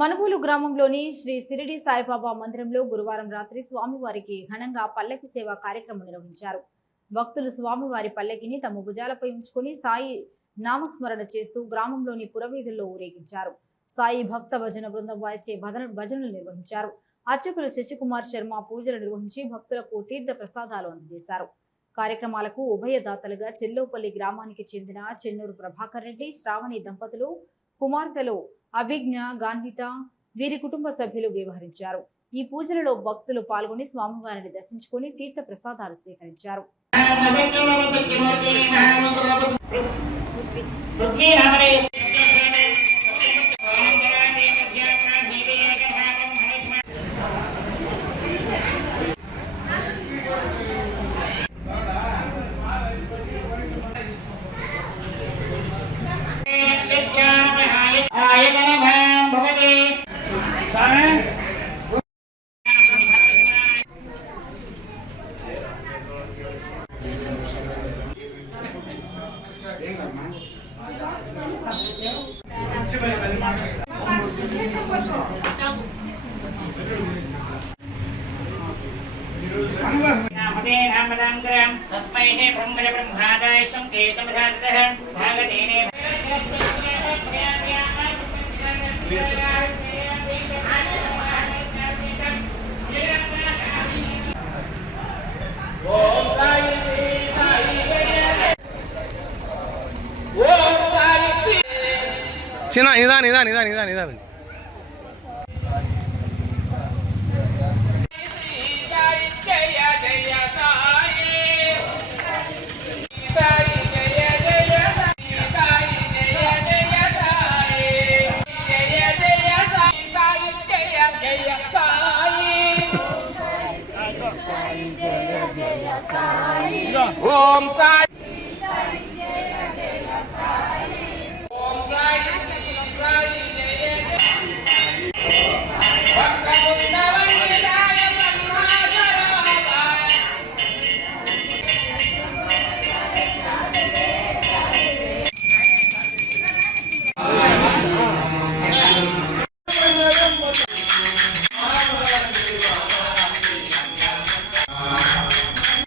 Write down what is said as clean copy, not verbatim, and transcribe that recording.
మనుగోలు గ్రామంలోని శ్రీ సిరిడి సాయిబాబా మందిరంలో గురువారం రాత్రి స్వామివారికి ఘనంగా పల్లకి సేవ కార్యక్రమం నిర్వహించారు. భక్తులు స్వామివారి పల్లకిని తమ భుజాలపై ఉంచుకొని సాయి నామస్మరణ చేస్తూ గ్రామంలోని పురవీధుల్లో ఊరేగించారు. సాయి భక్త భజన బృందం వారిచే భజనలు నిర్వహించారు. అర్చకులు శశికుమార్ శర్మ పూజలు నిర్వహించి భక్తులకు తీర్థ ప్రసాదాలు అందజేశారు. కార్యక్రమాలకు ఉభయదాతలుగా చెల్లోపల్లి గ్రామానికి చెందిన చెన్నూరు ప్రభాకర్ రెడ్డి, శ్రావణి దంపతులు, కుమార్తెలు అభిజ్ఞ, గాన్విత వీరి కుటుంబ సభ్యులు వ్యవహరించారు. ఈ పూజలలో భక్తులు పాల్గొని స్వామివారిని దర్శించుకుని తీర్థ ప్రసాదాలు స్వీకరించారు. చిన్న నిదానం ఓం సాయి